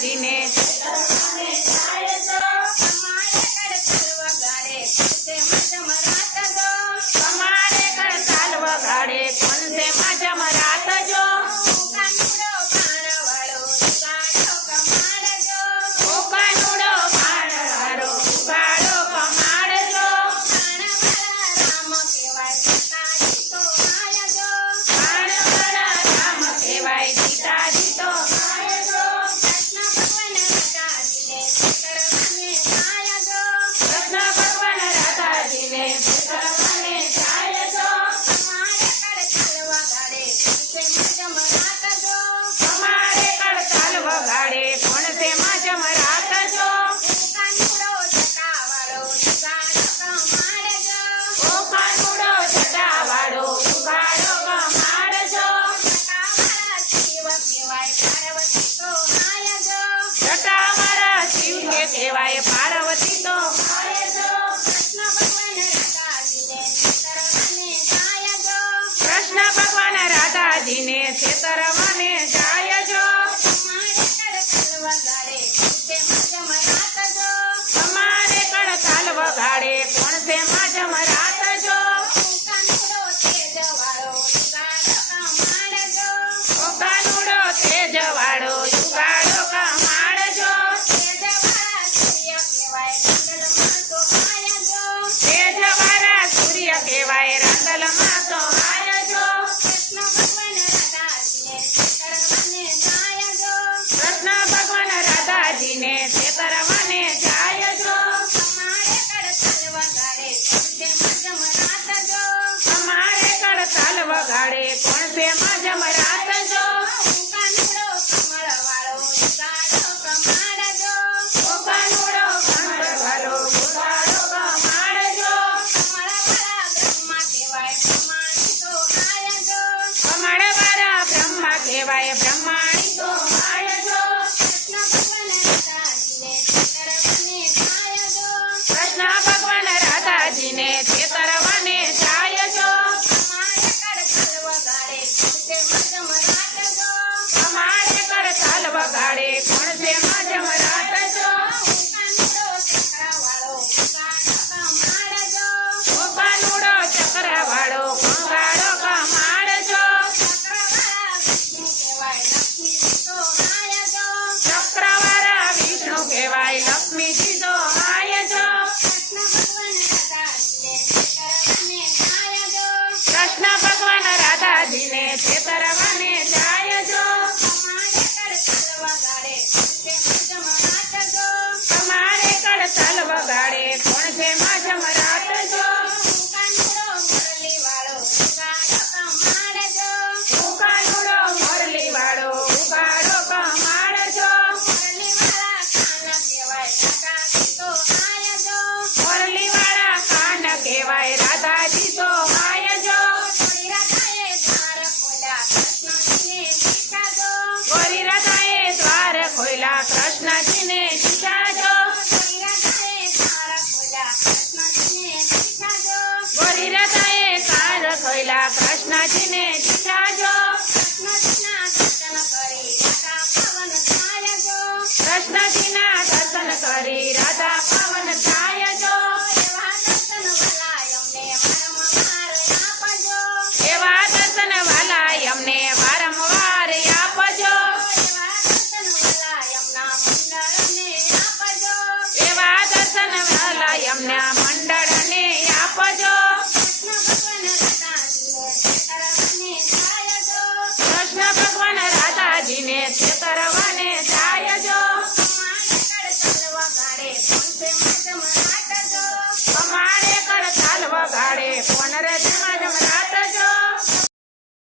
રાધાજી ને તમારે કડતાલ વગાડે કોણસે માજમ રાત જો કોકાનુડો ભાણવાળો ઉગાડો કમાડજો ભાણવાળા રામ કહેવાય સીતાજી તો કૃષ્ણ ભગવાન રાધાજીને કરવાને જાય જો તમારે કડતાલ વગાડે કોણસે માજમ રાત જો કોકાનુડો જટાવાળો ઉગાડો કમાડજો જટાવાળા શિવને કહેવાય પાર્વતી તો કૃષ્ણ ભગવાન રાધાજીને છેતરવાને જાય જો તમારે કડતાલ વગાડે કોણસે માજમ રાત જો કોકાનુડો તેજવાળો યુગાડો કમાડજો તેજવાળા સૂર્ય કહેવાય રાંદલમાં તો આયજો કૃષ્ણ ભગવાન રાધાજીને છેતરવાને જાય જો તમારે કડતાલ વગાડે કોણસે માજમ રાત જો કોકાનુડો કંઠવાળો ઉગાડો કમાડજો કમાડવાળા બ્રહ્મા કહેવાય બ્રહ્માણી તો આયજો કૃષ્ણ ભગવાન રાધાજીને છેતરવાને જાય જો તમારે કડતાલ વગાડે કોણસે માજમ રાત જો કોકાનુડો ચક્રવાળો કંગાળો કમાડજો ચક્રવાળા વિષ્ણુ કહેવાય લક્ષ્મીજી તો આયજો કૃષ્ણ ભગવાન રાધાજીને છેતરવાને જાય જો તમારે કડતાલ વગાડે કોણસે માજમ રાત જો કોકાનુડો મોરલીવાળો ઉગાડો કમાડજો મોરલીવાળા કાન કહેવાય રાધાજી તો આયજો ગોરી રાધાએ દ્વાર ખોલ્યા કૃષ્ણજીને શીખાજો ગોરી રાધાએ દ્વાર ખોલ્યા કૃષ્ણજીને શીખાજો કૃષ્ણજીના દર્શન કરી રાધા પાવન થાય જો એવા દર્શન વાલા અમને વારંવાર આપજો એવા દર્શન વાલા અમને મંડળને આપજો કૃષ્ણ ભગવાન રાધાજીને છેતરવાને જાય જો